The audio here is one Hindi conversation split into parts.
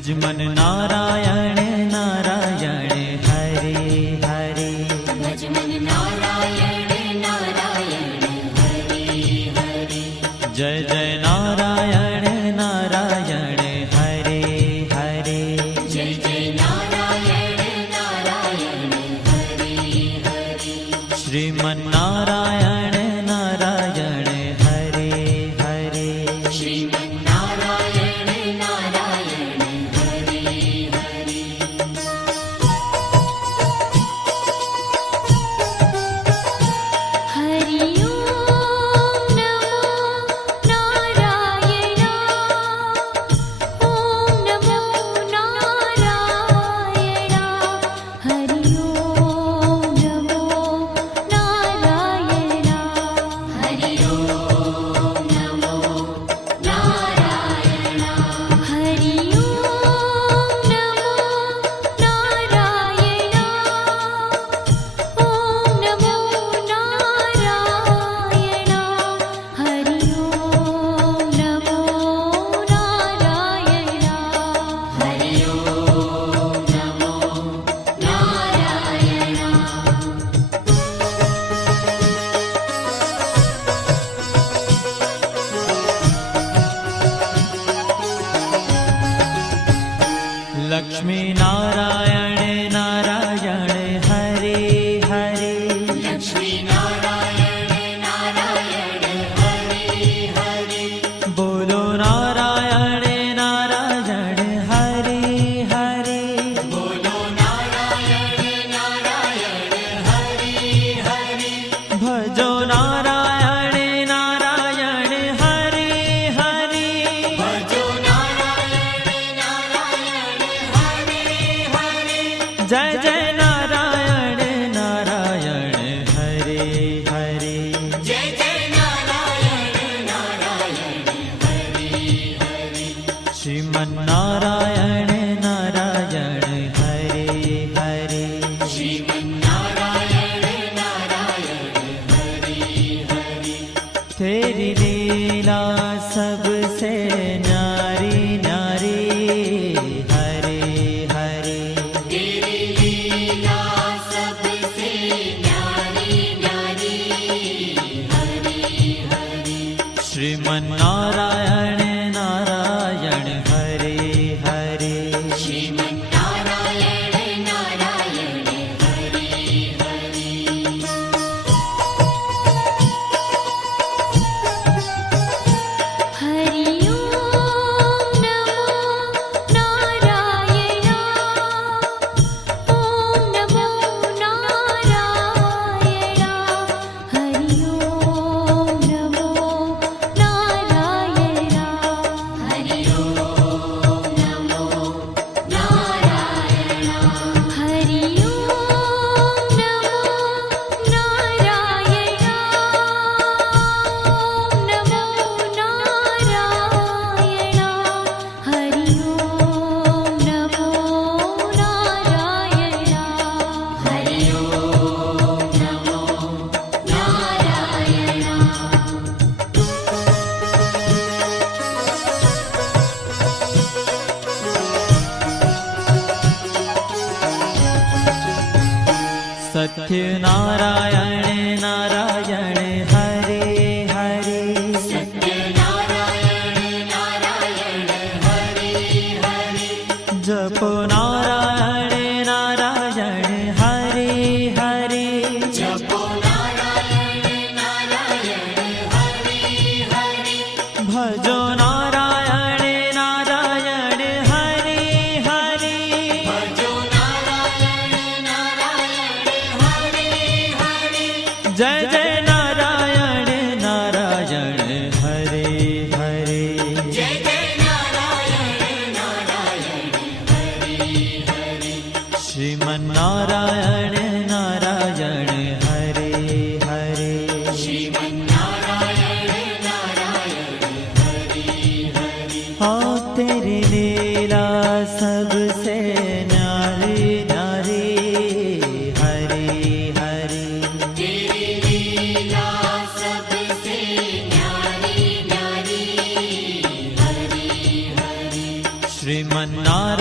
भजमन नारायण नारायण हरे हरे। भजमन नारायण नारायण हरे हरे। जय जय नारायण नारायण हरे हरे। जय जय नारायण नारायण हरे हरे। श्रीमन नारायण नारायण हरे हरे। श्रीमन नारायण नारायण हरे हरे। हरि ओम नमो नारायण। ओम नमो नारायण। हरि ओम नमो नारायण। हरि ओम नमो नारायण। हरि ओम नमो नारायण। ओम नमो नारायण। हरि ओम नमो नारायण। हरि ओम नमो नारायण। लक्ष्मी नारायण नारायण हरे हरे। लक्ष्मी नारायण नारायण हरे हरे। बोलो नारायण नारायण हरे हरे। बोलो नारायण नारायण हरे हरे। भजो नारायण नारायण हरे हरे। भजो नारायण नारायण हरे हरे। जय जय नारायण नारायण हरे हरे। जय जय नारायण नारायण हरे हरे। श्रीमन नारायण नारायण हरे हरे। श्रीमन नारायण नारायण हरे हरे। तेरी लीला सबसे न्यारी न्यारी हरे हरे। तेरी लीला सबसे न्यारी न्यारी हरे हरे। श्रीमन नारायण नारायण हरे हरे। श्रीमन नारायण नारायण हरे हरे। हरि ओम नमो नारायण। ओम नमो नारायण। हरि ओम नमो नारायण। हरि ओम नमो नारायण। हरि ओम नमो नारायण। ओम नमो नारायण। हरि ओम नमो नारायण। हरि ओम नमो सत्य नारायण नारायण हरे हरे। सत्य नारायण नारायण हरे हरे। जपो नारायण नारायण हरे हरे। जपो नारायण नारायण हरे हरे। भजो नारायण नारायण हरे हरे। भजो नारायण नारायण हरे हरे। जय जय नारायण नारायण हरे हरे। जय जय नारायण नारायण हरे हरे। श्रीमन नारायण नारायण हरे हरे। श्रीमन नारायण नारायण हरे हरे। हाँ तेरी लीला सबसे न्यारी न्यारी हरे हरे। तेरी लीला सबसे न्यारी न्यारी हरे हरे। श्रीमन नारायण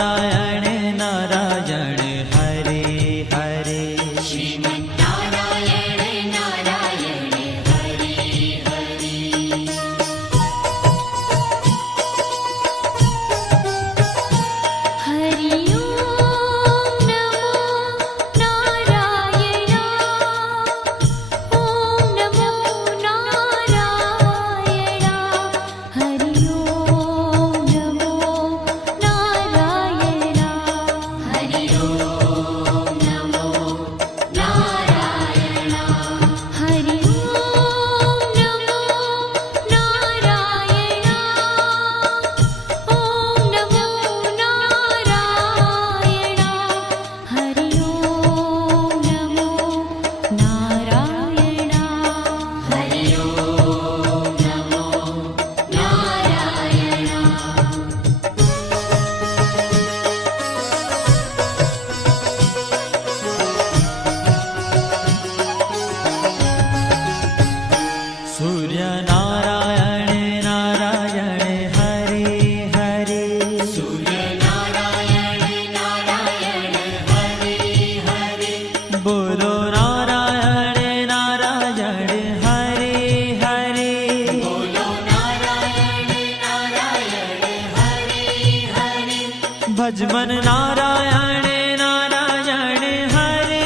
ભજમન નારાયણ નારાયણ હરે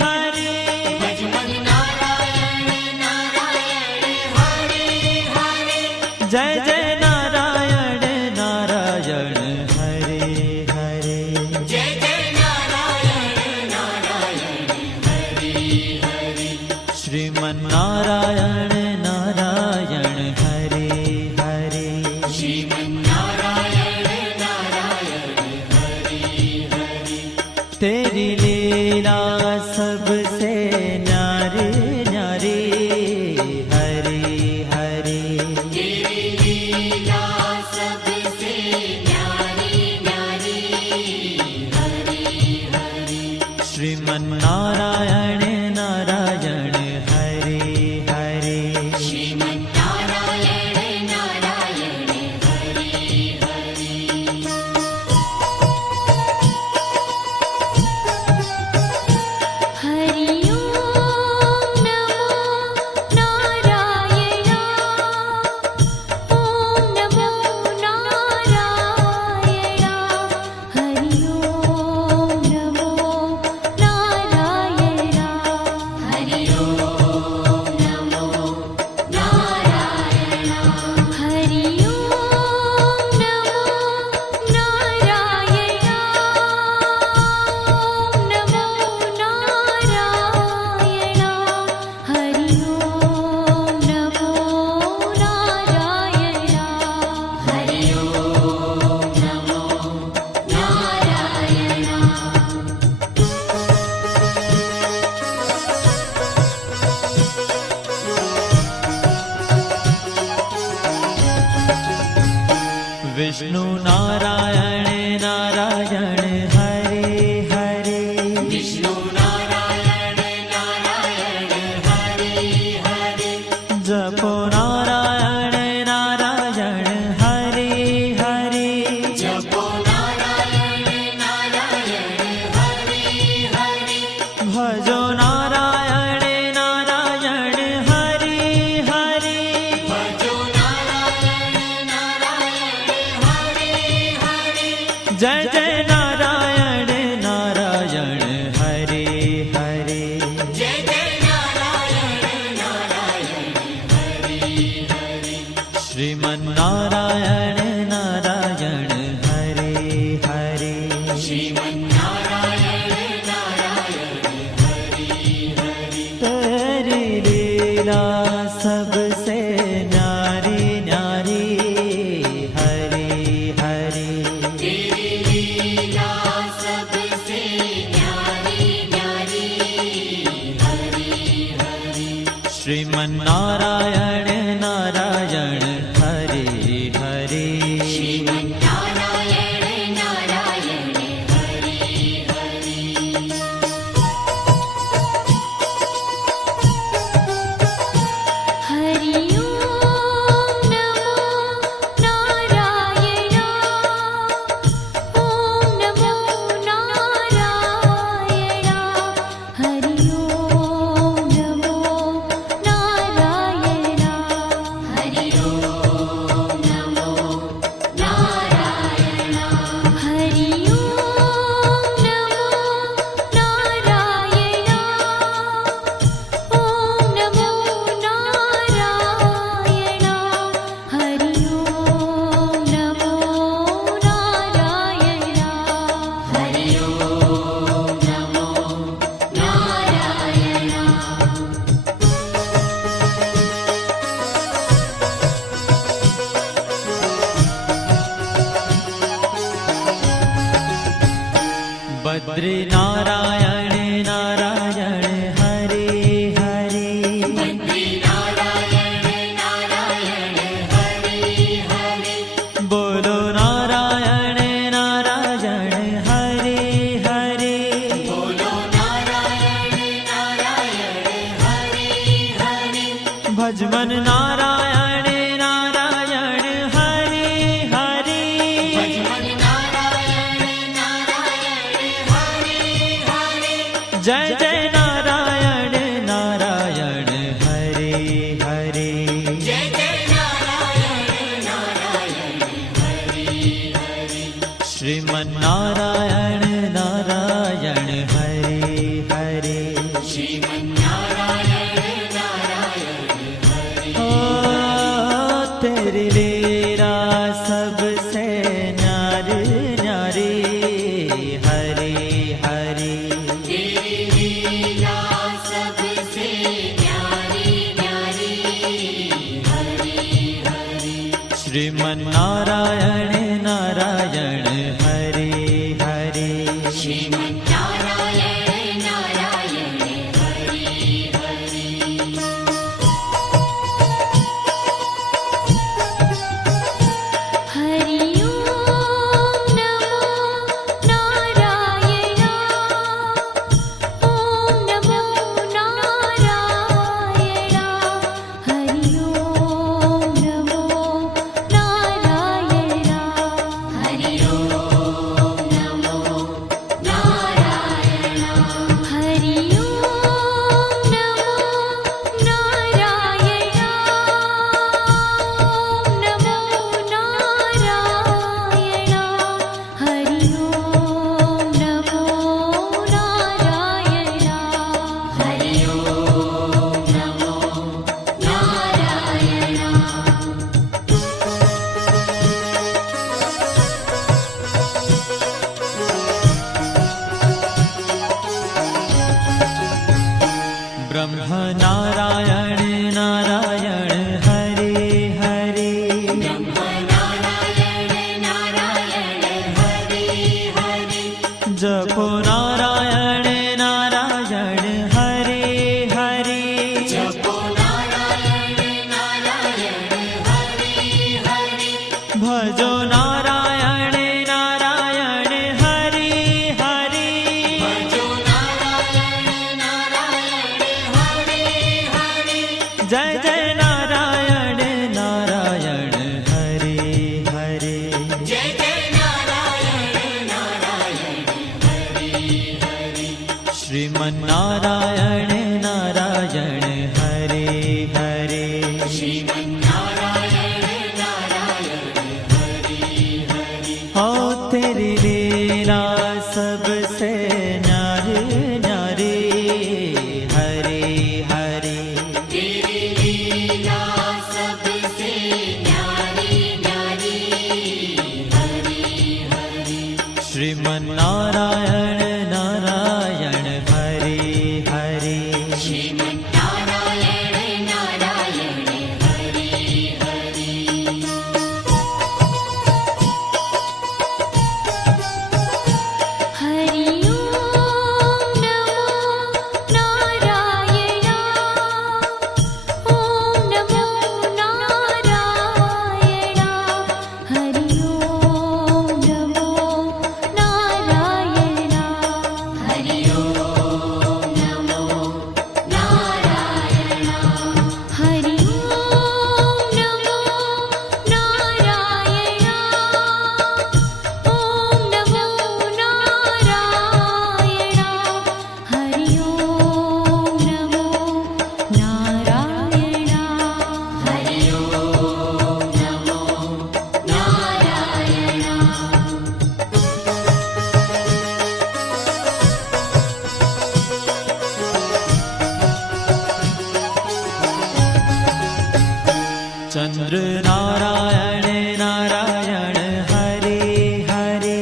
હરે ભજમન નારાયણ નારાયણ હરે હરે જય જય નારાયણ નારાયણ હરે હરે જય જય નારાયણ નારાયણ હરે હરે શ્રીમન નારાયણ નારાયણ હરે હરે શ્રીમન નારાયણ નારાયણ હરે હરે तेरी लीला सबसे न्यारी न्यारी हरे हरे तेरी लीला सबसे न्यारी न्यारी हरे हरे श्रीमन नारायण नारायण हरे हरे श्रीमन नारायण नारायण हरे हरे हरि ओम नमो नारायण ओम नमो नारायण हरि ओम नमो नारायण हरि ओम नमो नारायण हरि ओम नमो नारायण ओम नमो नारायण हरि ओम नमो नारायण हरि ओम नमो नारायण विष्णु नारायण नारायण हरे हरे विष्णु नारायण नारायण हरे हरे जपो नारायण नारायण हरे हरे जपो नारायण नारायण हरे हरे भजो नारायण नारायण हरे हरे भजो नारायण नारायण हरे हरे जय जय नारायण नारायण हरे हरे जय जय नारायण नारायण हरे हरे श्रीमन नारायण नारायण हरे हरे श्रीमन नारायण नारायण हरे हरे तेरी लीला सबसे न्यारी न्यारी हरे हरे तेरी लीला सबसे न्यारी न्यारी हरे हरे श्रीमन नारायण नारायण हरे हरे श्रीमन नारायण नारायण हरे हरे हरि ओम नमो नारायण ओम नमो नारायण हरि ओम नमो नारायण हरि ओम नमो नारायण हरि ओम नमो नारायण ओम नमो नारायण हरि ओम नमो नारायण हरि ओम नमो नारायण बद्री नारायण नारायण हरे हरे बद्री नारायण नारायण हरे हरे बोलो नारायण नारायण हरे हरे बोलो नारायण नारायण हरे हरे भजमन नारायण नारायण हरे हरे भजमन नारायण नारायण हरे हरे श्रीमन्नारायण नारायण हरे हरे श्रीमन्नारायण नारायण हरे ओ तेरी लीला सबसे न्यारी न्यारी हरे हरे तेरी लीला सबसे न्यारी न्यारी हरे हरे श्रीमन्नारायण नारायण हरे हरे श्रीमन्नारायण नारायण हरे हरे हरि ओम नमो नारायण ओम नमो नारायण हरि ओम नमो नारायण हरि ओम नमो नारायण हरि ओम नमो नारायण ओम नमो नारायण हरि ओम नमो नारायण हरि ओम नमो नारायण ब्रह्म नारायण नारायण हरे हरे नारायण नारायण हरे हरे जपो नारायण नारायण हरे हरे जपो नारायण नारायण हरे हरे भजो नारायण नारायण हरे हरे भजो नारायण नारायण हरे हरे जय जय नारायण नारायण हरे हरे जय जय नारायण नारायण हरे हरे श्रीमन्नारायण नारायण हरे हरे श्रीमन्नारायण नारायण हरे हरे हो तेरी लीला सबसे न्यारी न्यारी हरे हरे तेरी लीला सबसे न्यारी न्यारी हरे हरे श्रीमन्नारायण नारायण हरे हरे श्रीमन्नारायण नारायण हरे हरे हरि ओम नमो नारायण ओम नमो नारायण हरि ओम नमो नारायण हरि ओम नमो नारायण हरि ओम नमो नारायण ओम नमो नारायण हरि ओम नमो नारायण हरि ओम नमो नारायण चंद्र नारायण नारायण हरे हरे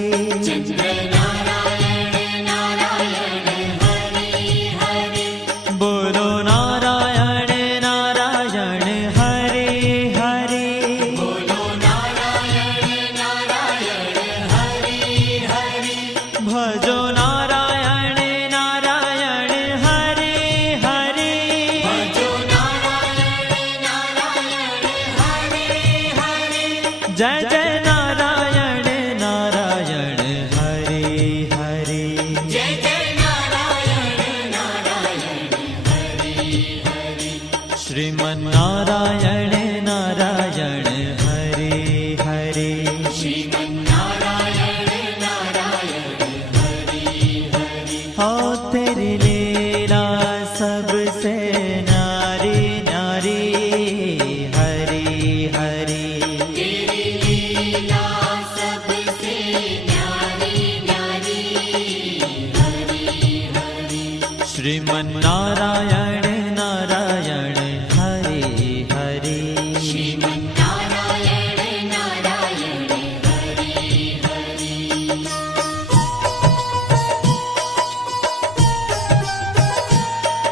चंद्र नारायण नारायण हरे हरे बोलो नारायण नारायण हरे हरे बोलो नारायण नारायण हरे हरे भजो नारायण नारायण हरे हरे भजो नारायण नारायण हरे हरे जय जय नारायण नारायण हरे हरे जय जय नारायण नारायण हरे हरे श्रीमन्नारायण नारायण हरे हरे श्रीमन्नारायण नारायण हरे हरे हो तेरी लीला सबसे न्यारी न्यारी हरे हरे तेरी लीला श्रीमन्नारायण नारायण हरे हरे श्रीमन्नारायण नारायण हरि हरि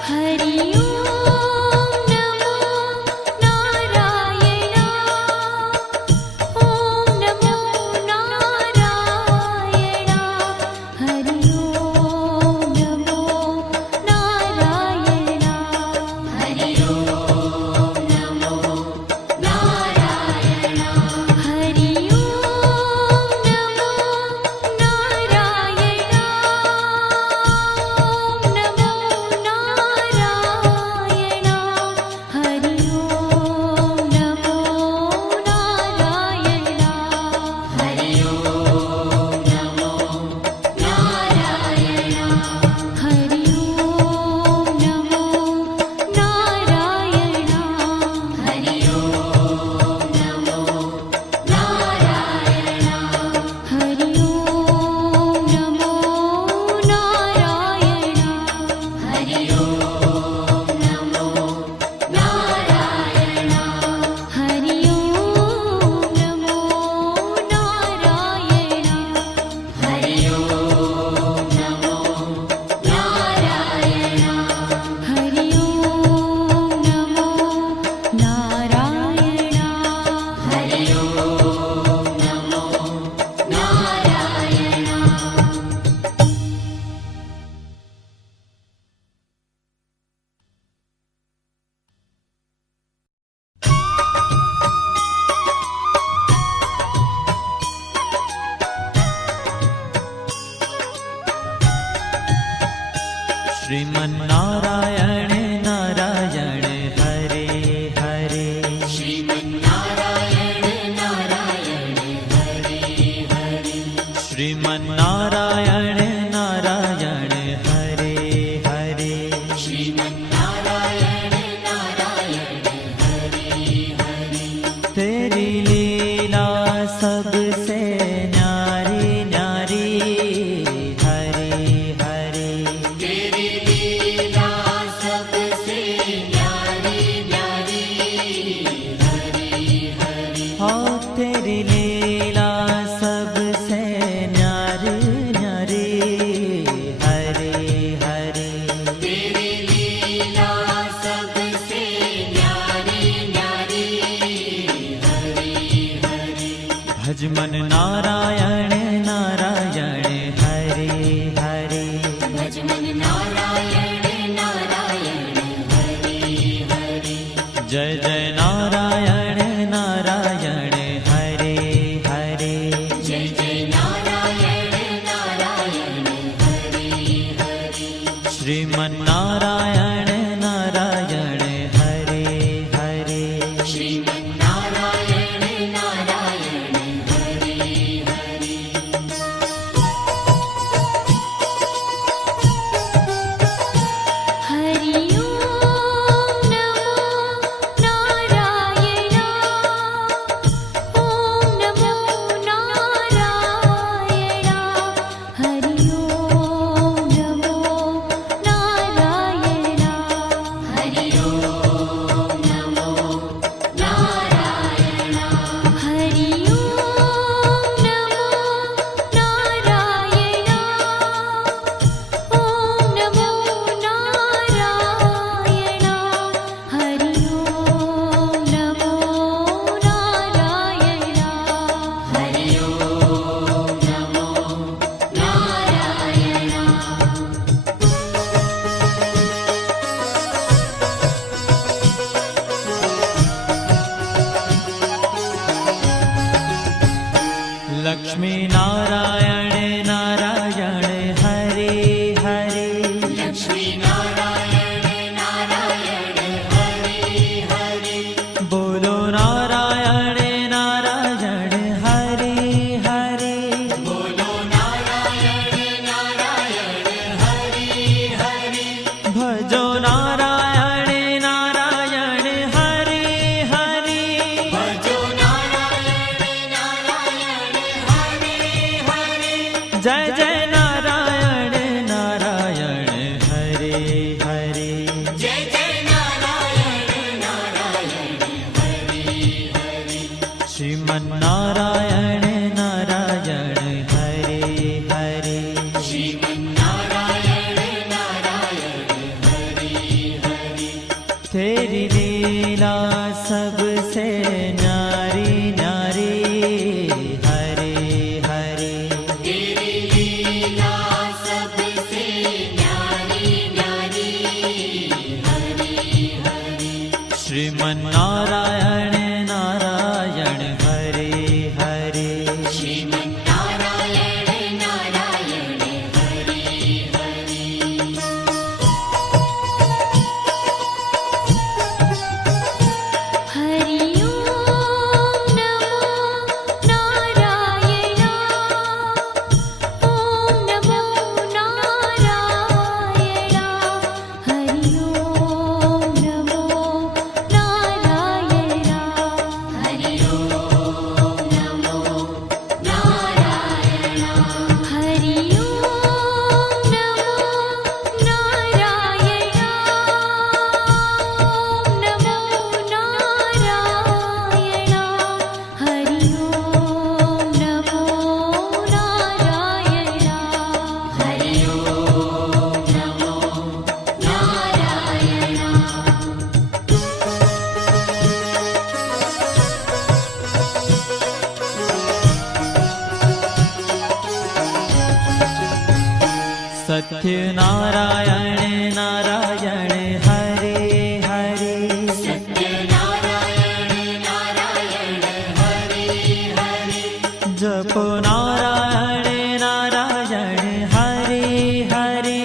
हरि ओम नमो नारायण ओम नमो नारायण हरि ओम नमो नारायण हरि ओम नमो नारायण हरि ओम नमो नारायण ओम नमो नारायण हरि ओम नमो नारायण हरि ओम नमो नारायण हरि ओम नमो नारायण हरि ओम नमो नारायण हरि ओम नमो नारायण हरि ओम नमो नारायण हरि ओम नमो नारायण हरि ओम नमो नारायण हरि ओम नमो नारायण हरि ओम नमो नारायण श्रीमन्नारायण नारायण हरे हरे श्रीमन्नारायण नारायण हरि हरि श्रीमन्नारायण नारायण हरे हरे श्रीमन्नारायण नारायण हरि हरि तेरी लीला सबसे न्यारी न्यारी हरे हरे तेरी लीला सबसे न्यारी न्यारी हरि हरि हाँ तेरी लीला सबसे न्यारी न्यारी हरे हरे तेरी लीला सबसे न्यारी न्यारी हरि हरि भजमन नारायण नारायण हरे हरे भजमन नारायण नारायण हरि हरि जय जय नारायण नारायण हरे हरे जय जय नारायण नारायण हरि हरि श्रीमन्नारायण नारायण हरे हरे श्रीमन्नारायण नारायण हरि हरि हरि ओम नमो नारायण ओम नमो नारायण हरि ओम नमो नारायण हरि ओम नमो नारायण हरि ओम नमो नारायण ओम नमो नारायण हरि ओम नमो नारायण हरि ओम नमो नारायण लक्ष्मी नारायण नारायण हरे हरे लक्ष्मी नारायण नारायण हरि हरि बोलो नारायण नारायण हरे हरे बोलो नारायण नारायण हरि हरि भजो नारायण नारायण हरे हरे भजो नारायण नारायण हरि हरि जय जय नारायण नारायण हरे नारायण नारायण हरे हरे श्रीमन्नारायण नारायण हरि हरि तेरी लीला सबसे न्यारी न्यारी हरे हरे तेरी लीला सबसे न्यारी न्यारी हरि हरि श्रीमन्नारायण नारायण हरे हरे श्रीमन्नारायण नारायण हरि हरि हरि ओम नमो नारायण ओम नमो नारायण हरि ओम नमो नारायण हरि ओम नमो नारायण हरि ओम नमो नारायण ओम नमो नारायण हरि ओम नमो नारायण हरि ओम नमो नारायण सत्य नारायण नारायण हरे हरे सत्यनारायण नारायण हरि हरि जपो नारायण नारायण हरे हरे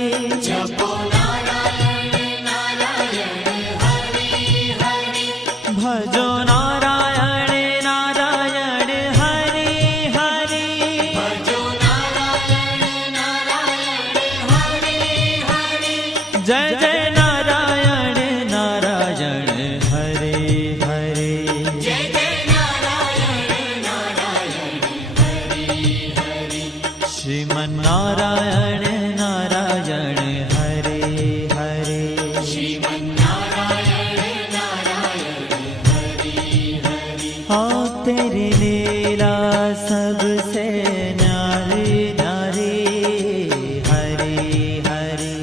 जपो नारायण नारायण हरि हरि भजो नारायण नारायण हरे हरे भजो नारायण नारायण हरि हरि जय जय नारायण नारायण हरे हरे जय जय नारायण नारायण हरि हरि श्रीमन्नारायण नारायण हरे हरे श्रीमन्नारायण नारायण हरि हरि हाँ तेरी लीला सबसे न्यारी न्यारी हरे हरे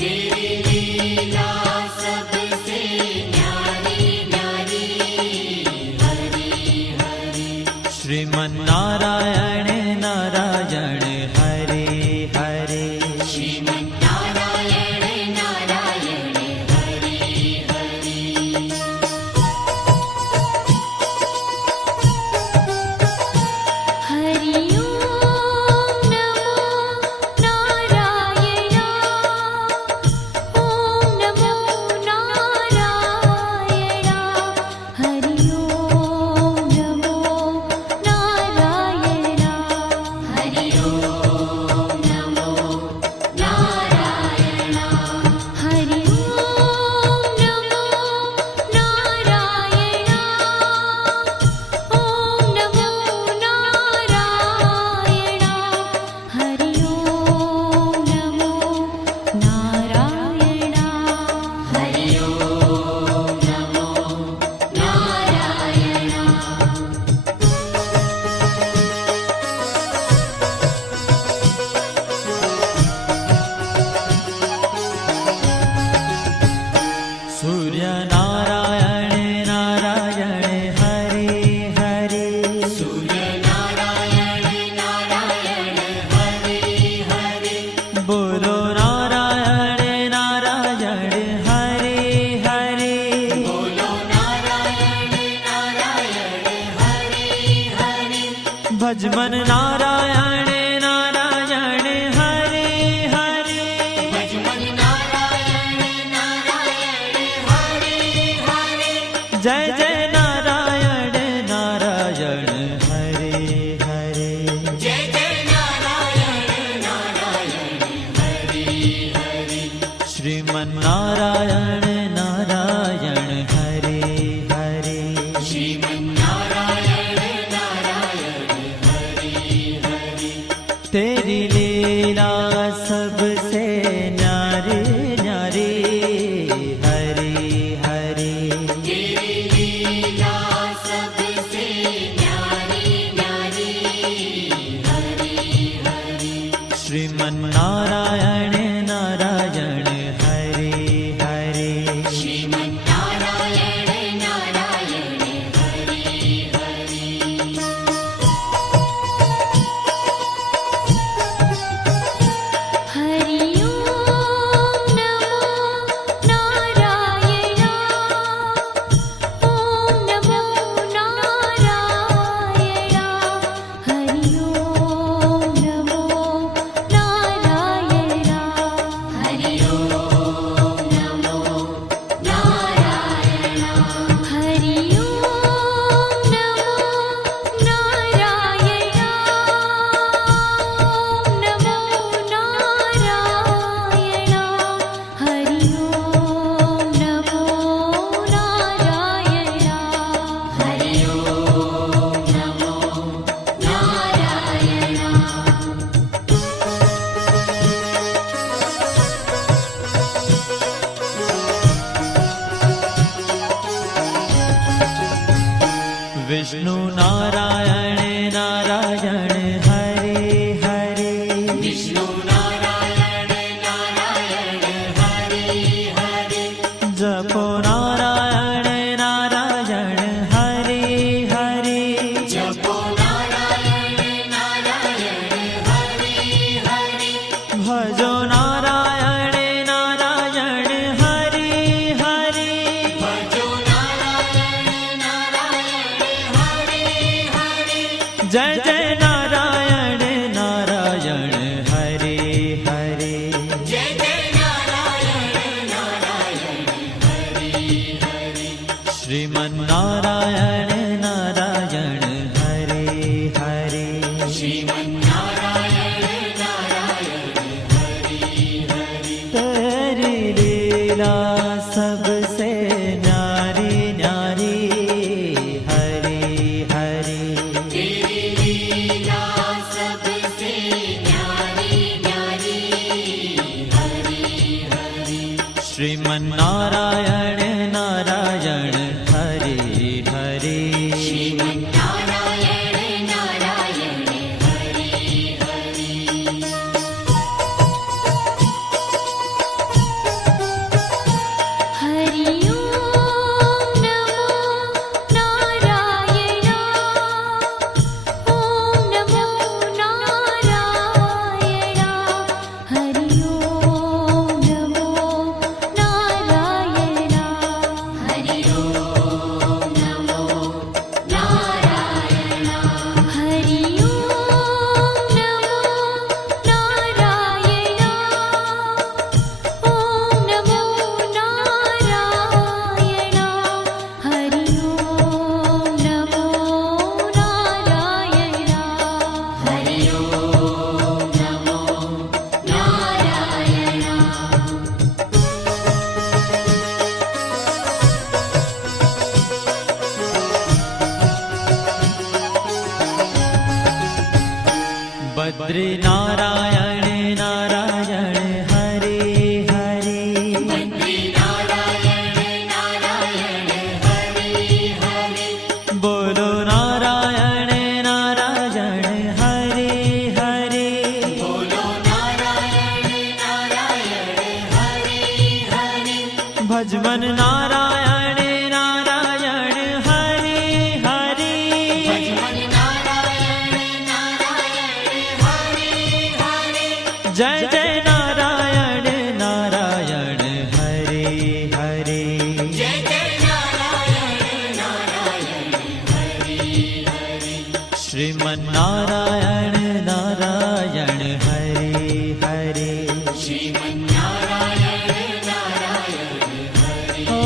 तेरी लीला सबसे न्यारी न्यारी हरि हरि श्रीमन्नारायण नारायण हरे हरे श्रीमन्नारायण नारायण हरि हरि हरि ओम नमो नारायण ओम नमो नारायण हरि ओम नमो नारायण हरि ओम नमो नारायण हरि ओम नमो नारायण ओम नमो नारायण हरि ओम नमो नारायण हरि ओम नमो नारायण सूर्य नारायण नारायण हरे हरे सूर्य नारायण नारायण हरि हरि बोलो नारायण नारायण हरे हरे बोलो नारायण नारायण हरि हरि भजमन नारायण नारायण हरे हरे भजमन नारायण नारायण हरि हरि जय जय नारायण नारायण हरे हरे जय जय नारायण नारायण हरि हरि श्रीमन्नारायण नारायण हरे हरे श्रीमन्नारायण नारायण हरि हरि तेरी लीला सबसे न्यारी न्यारी हरे हरे तेरी लीला सबसे न्यारी न्यारी નારાયણ હરે હરે વિષ્ણુ નારાયણ નારાયણ હરિ હરિ જપો નારાયણ નારાયણ હરે હરે જપો નારાયણ નારાયણ હરિ હરિ ભજો નારાયણ નારાયણ હરે હરે ભજો નારાયણ નારાયણ હરિ હરિ જય જય નારાયણ નારાયણ હરે હરે જય જય નારાયણ નારાયણ હરિ હરિ શ્રીમન નારાયણ નારાયણ હરે હરે શ્રીમન નારાયણ નારાયણ હરિ હરિ तेरी लीला सबसे न्यारी न्यारी हरे हरे तेरी लीला सबसे न्यारी न्यारी हरि हरि श्रीमन नारायण नारायण हरे हरे श्रीमन नारायण नारायण हरि हरि हरि ओम नमो नारायण ओम नमो नारायण हरि ओम नमो नारायण हरि ओम नमो नारायण हरि ओम नमो नारायण ओम नमो नारायण हरि ओम नमो नारायण हरि ओम नमो नारायण बद्री नारायण नारायण हरे हरे बद्री नारायण नारायण हरि हरि बोलो नारायण नारायण हरे हरे बोलो नारायण नारायण हरि हरि भजमन नारायण नारायण हरे हरे भजमन नारायण नारायण हरि हरि जय जय नारायण नारायण हरे हरे जय जय नारायण नारायण हरि हरि श्रीमन नारायण नारायण हरे हरे श्रीमन नारायण नारायण हरि ओ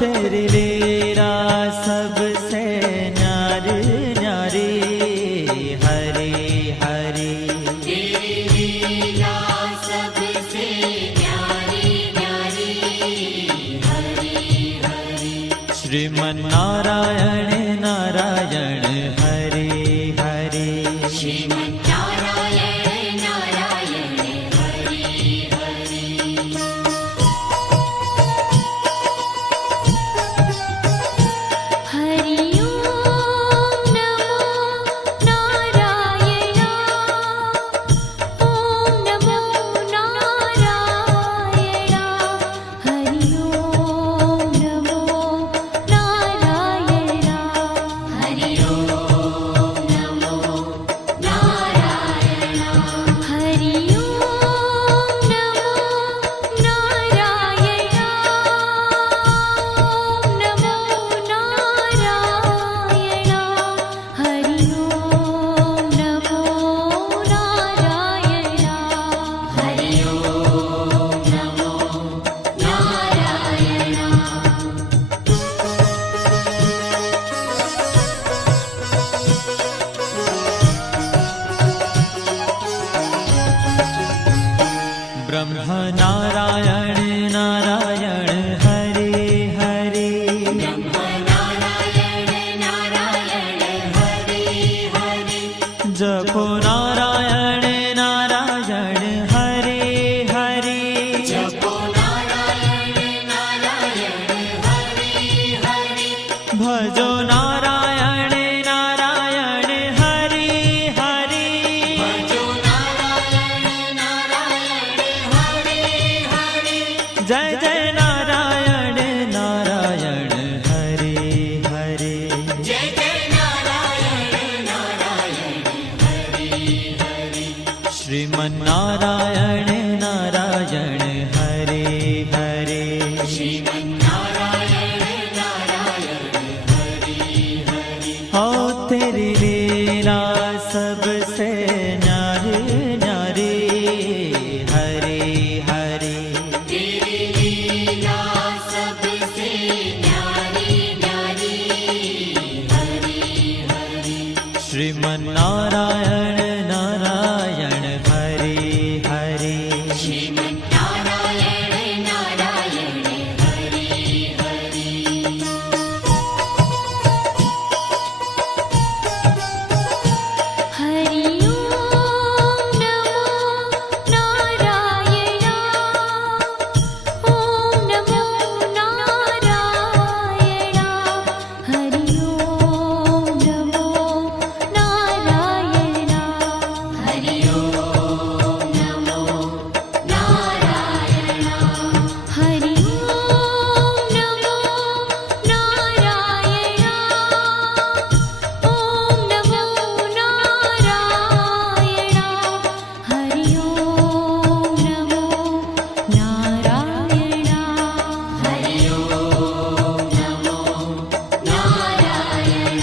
तेरी लीला सबसे न्यारी न्यारी हरे हरे तेरी लीला सबसे न्यारी न्यारी हरि हरि श्रीमन नारायण नारायण हरे हरे श्रीमन नारायण नारायण हरि हरि हरि ओम नमो नारायण ओम नमो नारायण हरि ओम नमो नारायण हरि ओम नमो नारायण श्रीमन्नारायण नारायण हरे हरे श्रीमन्नारायण नारायण हरि हरि हो तेरी लीला सबसे न्यारी न्यारी हरे हरे तेरी लीला सबसे न्यारी न्यारी हरि हरि श्रीमन्नारायण नारायण हरे हरे श्रीमन्नारायण नारायण हरि हरि हरि ओम नमो नारायण ओम नमो नारायण हरि ओम नमो नारायण हरि ओम नमो नारायण हरि ओम नमो नारायण ओम नमो नारायण हरि ओम नमो नारायण हरि ओम नमो नारायण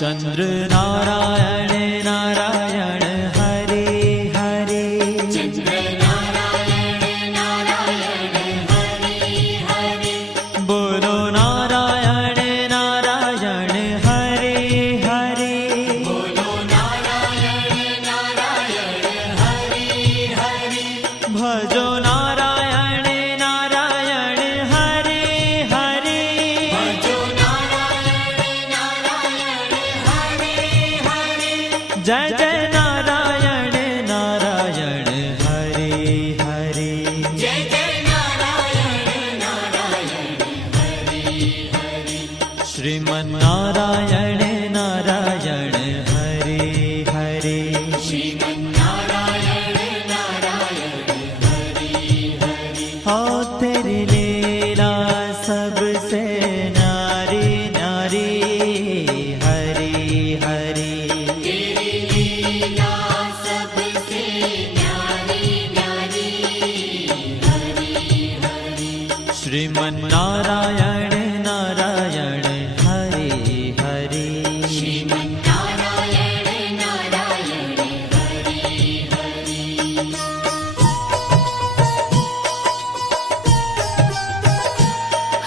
चंद्र नारायण नारायण हरे हरे चंद्र नारायण नारायण हरि हरि बोलो नारायण नारायण हरे हरे बोलो नारायण नारायण हरि हरि भजो नारायण नारायण हरे हरे भजो नारायण नारायण हरि हरि जय जय नारायण नारायण हरे हरे जय जय नारायण नारायण हरि हरि श्रीमन्नारायण नारायण हरे हरे श्रीमन्नारायण नारायण हरि हरि हो तेरी लीला सबसे न्यारी न्यारी हरे हरे तेरी लीला सबसे न्यारी न्यारी हरि हरि श्रीमन्नारायण नारायण हरे हरे श्रीमन्नारायण नारायण हरि हरि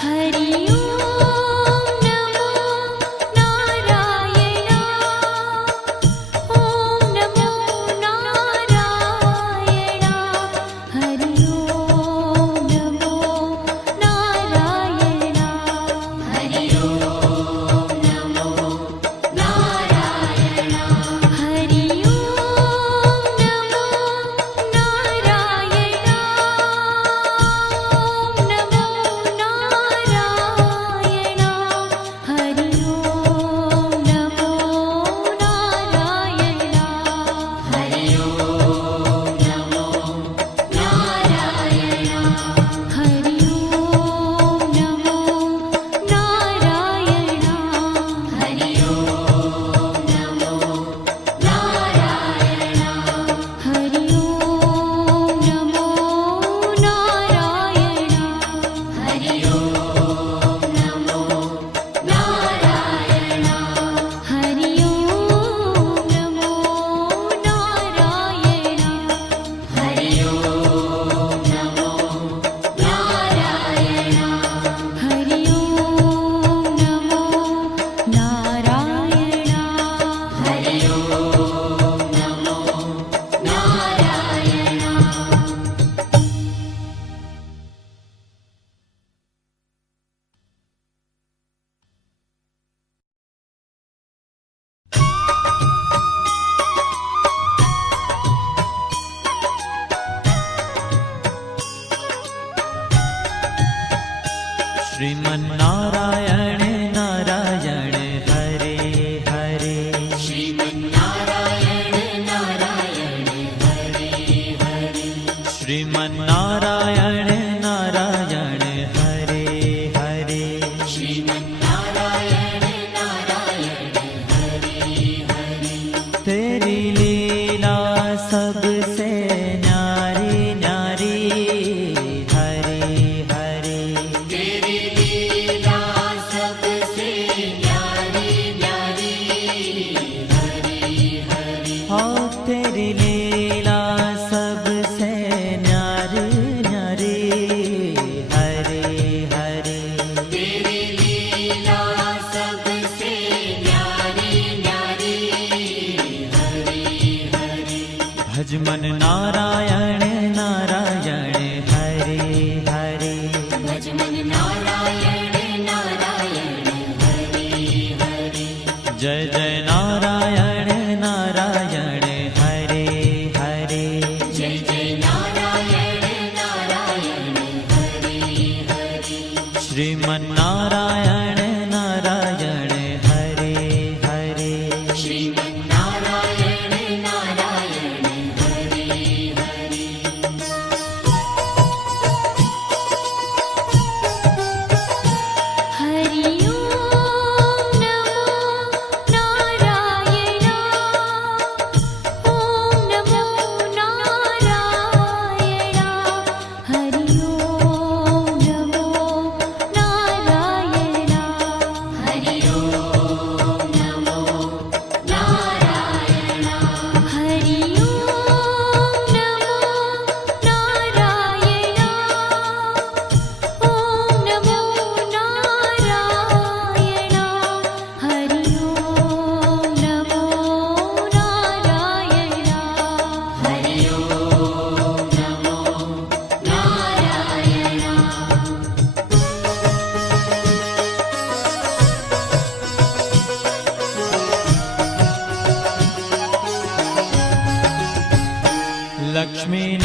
हरि ओम नमो नारायण ओम नमो नारायण हरि ओम नमो नारायण हरि ओम नमो नारायण हरि ओम नमो नारायण ओम नमो नारायण हरि ओम नमो नारायण हरि ओम नमो नारायण हरि ओम नमो नारायण हरि ओम नमो नारायण हरि ओम नमो नारायण हरि ओम नमो नारायण हरि ओम नमो नारायण हरि ओम नमो नारायण हरि ओम नमो नारायण हरि ओम नमो नारायण श्रीमन्नारायण नारायण हरे हरे श्रीमन्नारायण नारायण हरि हरि श्रीमन्नारायण नारायण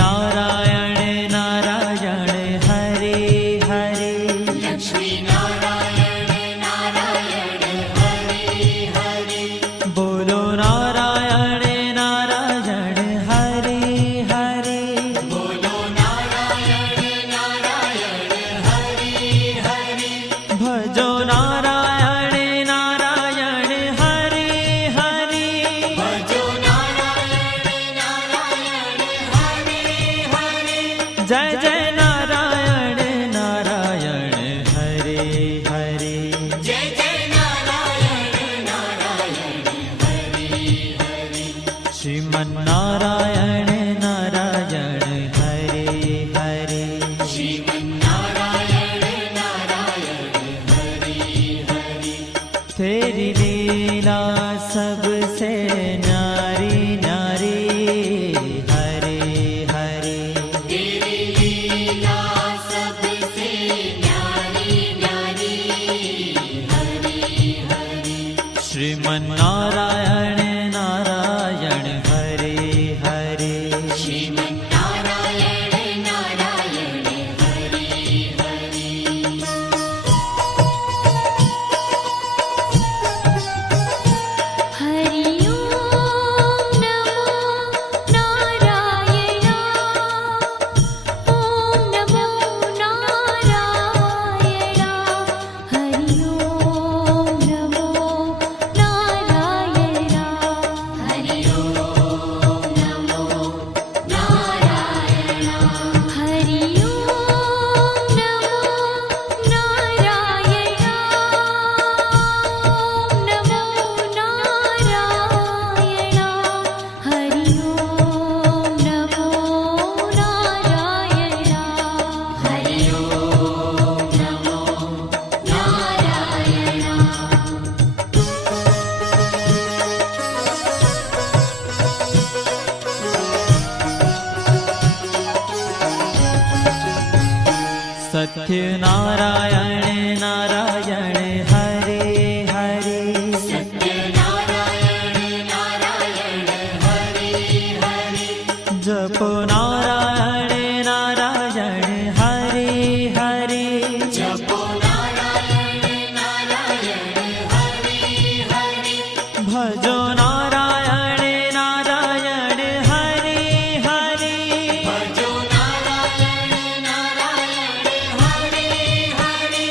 नारायण नारायण हरे हरे लक्ष्मी नारायण नारायण हरे हरे बोलो नारायण नारायण हरे हरे बोलो नारायण नारायण हरे हरे भजो नारायण नारायण हरे हरे भजो नारायण नारायण हरे हरे जय जय नारायण नारायण हरे हरे जय जय नारायण नारायण हरे हरे श्रीमन्नारायण नारायण हरे हरे श्रीमन्नारायण नारायण हरे हरे तेरी लीला सबसे न्यारी न्यारी हरे हरे तेरी लीला सबसे न्यारी न्यारी हरे हरे श्रीमन्नारायण नारायण हरे हरे श्रीमन्नारायण नारायण हरे हरे हरि ओम नमो नारायण ओम नमो नारायण हरि ओम नमो नारायण हरि ओम नमो नारायण हरि ओम नमो नारायण ओम नमो नारायण हरि ओम नमो नारायण हरि ओम नमो नारायण सत्यनारायण नारायण हरे हरे सत्यनारायण नारायण हरे हरे जपो नारायण नारायण हरे हरे जपो नारायण नारायण हरे हरे भजो नारायण नारायण हरे हरे भजो नारायण नारायण हरे हरे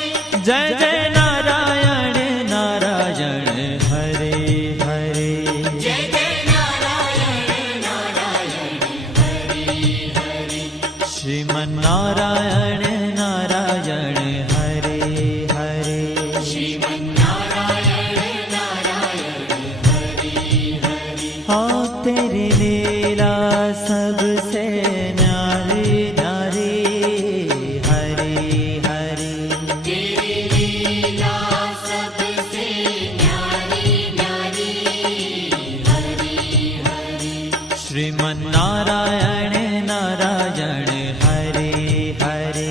जय जय नारायण नारायण हरे हरे जय जय नारायण नारायण हरे हरे श्रीमन्नारायण नारायण हरे हरे श्रीमन्नारायण नारायण हरे हरे हाँ तेरी लीला सबसे न्यारी न्यारी हरे हरे तेरी लीला सबसे न्यारी न्यारी हरे हरे श्रीमन्नारायण नारायण हरे हरे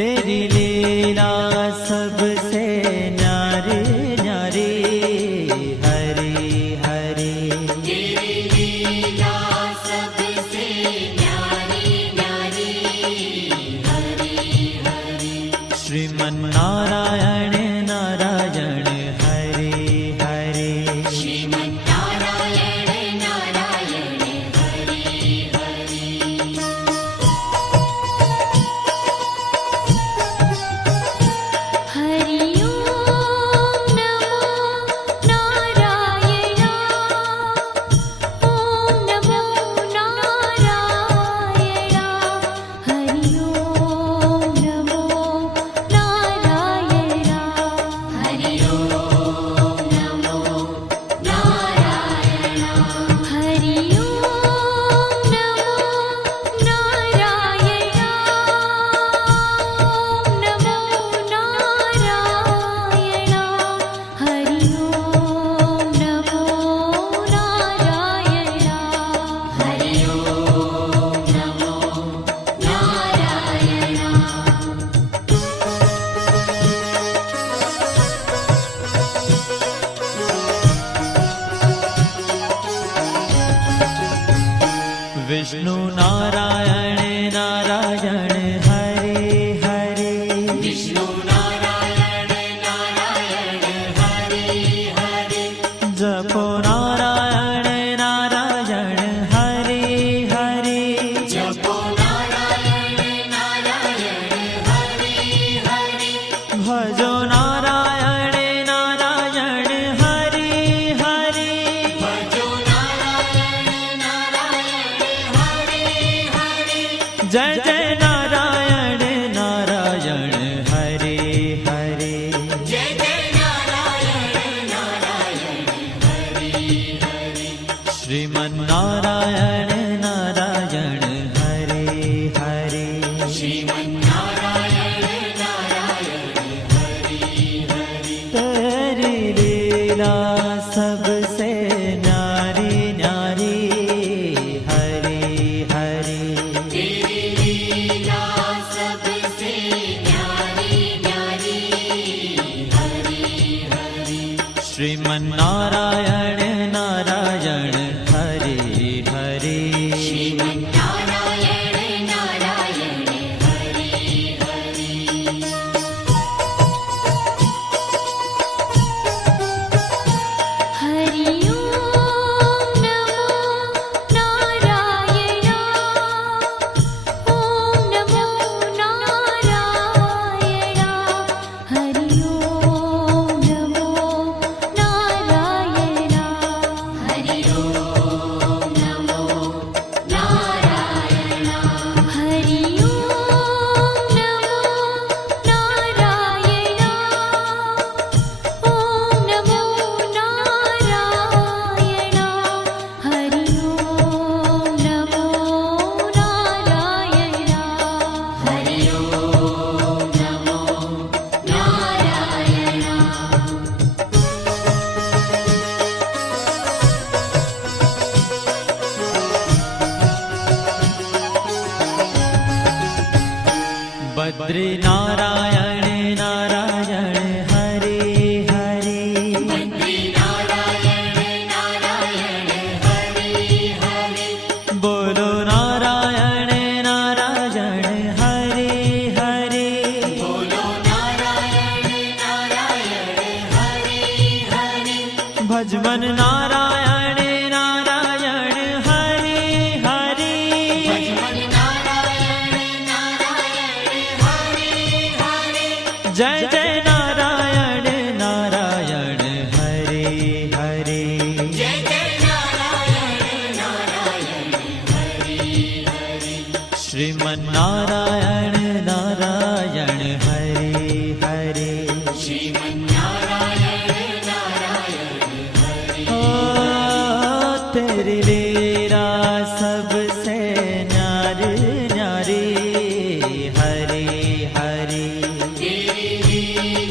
तेरी लीला सबसे न्यारी न्यारी हरि हरि तेरी लीला सबसे न्यारी न्यारी हरि हरि श्रीमन्नारायण नारायण हरि हरि श्रीमन्नारायण नारायण हरि हरि हरि ओम नमो नारायण ओम नमो नारायण हरि ओम नमो नारायण हरि ओम नमो नारायण हरि ओम नमो नारायण ओम नमो नारायण हरि ओम नमो नारायण हरि ओम नमो नारायण विष्णु नारायण नारायण हरि हरि विष्णु नारायण नारायण हरि हरि जपो नारायण नारायण हरि हरि जपो नारायण नारायण हरि हरि भजो नारायण नारायण हरि हरि भजो नारायण नारायण हरि हरि जय जय नारायण नारायण हरि हरि जय जय नारायण नारायण हरि हरि श्रीमन्नारायण नारायण हरि हरि श्रीमन्नारायण नारायण हरि हरि तेरी लीला सबसे न्यारी न्यारी हरि हरि तेरी लीला सबसे न्यारी न्यारी हरि हरि श्रीमन्नारायण नारायण हरि हरि श्रीमन्नारायण नारायण हरि हरि हरि ओम नमो नारायण ओम नमो नारायण हरि ओम नमो नारायण हरि ओम नमो नारायण हरि ओम नमो नारायण ओम नमो नारायण हरि ओम नमो नारायण हरि ओम नमो नारायण बद्री नारायण नारायण हरि हरि बद्री नारायण नारायण हरि हरि बोलो नारायण नारायण हरि हरि बोलो नारायण नारायण हरि हरि भजमन नारायण नारायण हरि हरि भजमन नारायण नारायण हरि हरि जय जय नारायण नारायण हरि हरि जय जय नारायण नारायण हरि हरि श्रीमन्नारायण नारायण हरि हरि श्रीमन्नारायण नारायण हरि ओ तेरी लीला सबसे न्यारी न्यारी हरि हरि तेरी लीला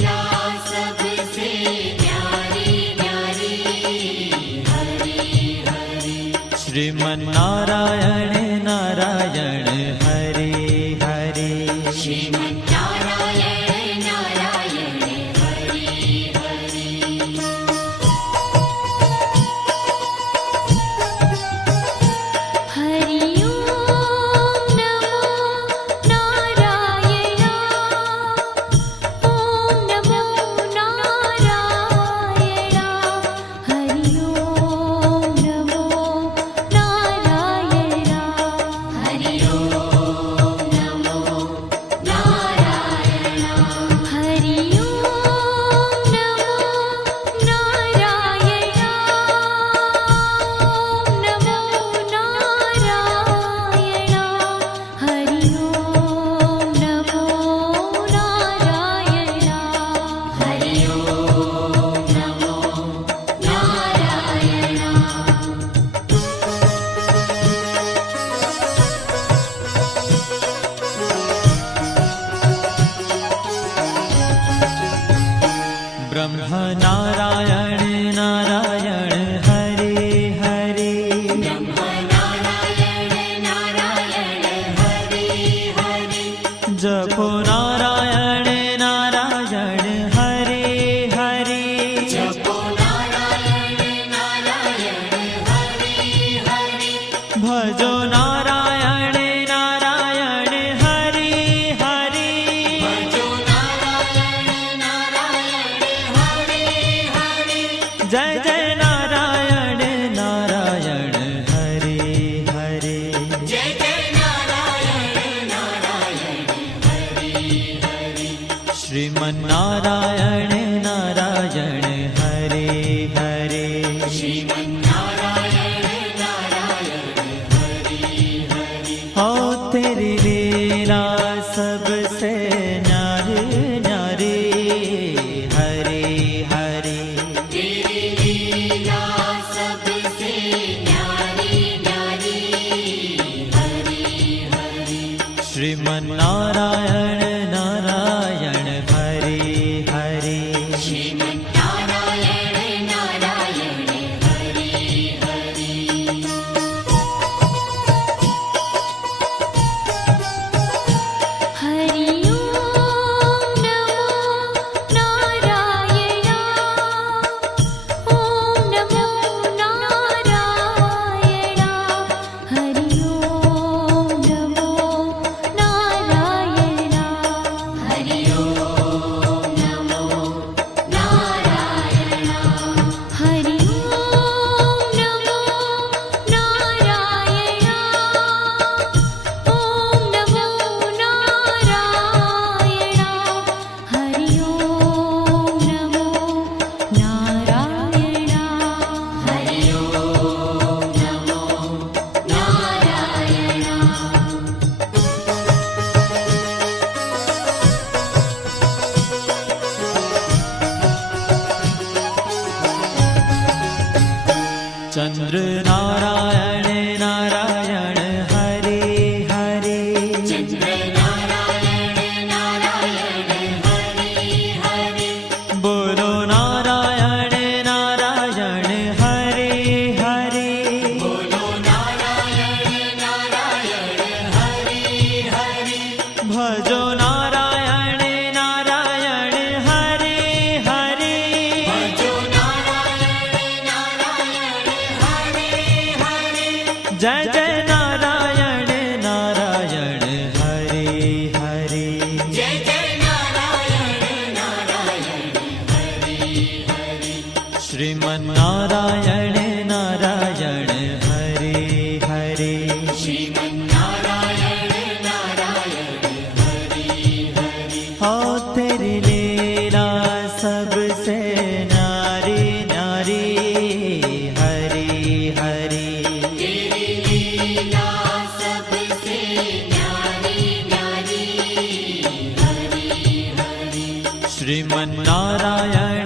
ब्रह्म नारायण नारायण हरे हरे ब्रह्म नारायण नारायण हरि हरि जपो नारायण नारायण हरे हरे जपो नारायण नारायण हरि हरि भजो नारायण नारायण हरे हरे भजो नारायण नारायण हरि हरि जय जय नारायण नारायण हरे हरे जय जय नारायण नारायण हरि हरि श्रीमन्नारायण नारायण हरे हरे श्रीमन्नारायण नारायण हरि हरि हो तेरी लीला सबसे न्यारी न्यारी हरे हरे तेरी लीला सबसे न्यारी न्यारी हरि हरि श्रीमन्नारायण नारायण हरे हरे श्रीमन्नारायण नारायण हरि हरि हरि ओम नमो नारायणा ओम नमो नारायणा हरि ओम नमो नारायणा हरि ओम नमो नारायणा हरि ओम नमो नारायणा ओम नमो नारायणा हरि ओम नमो नारायणा हरि ओम नमो नारायणा चंद्र नारायण नारायण हरे हरे चंद्र नारायण नारायण हरि हरि बोलो नारायण नारायण हरे हरे बोलो नारायण नारायण हरि हरि भजो नारायण नारायण हरे हरे भजो नारायण नारायण हरि हरि जय जय नारायण नारायण हरे हरे जय जय नारायण नारायण हरि हरि श्रीमन्नारायण नारायण हरे हरे श्रीमन्नारायण नारायण हरि हरि हो तेरी लीला सबसे न्यारी न्यारी हरे हरे तेरी लीला सबसे न्यारी न्यारी हरि हरि श्रीमन्नारायण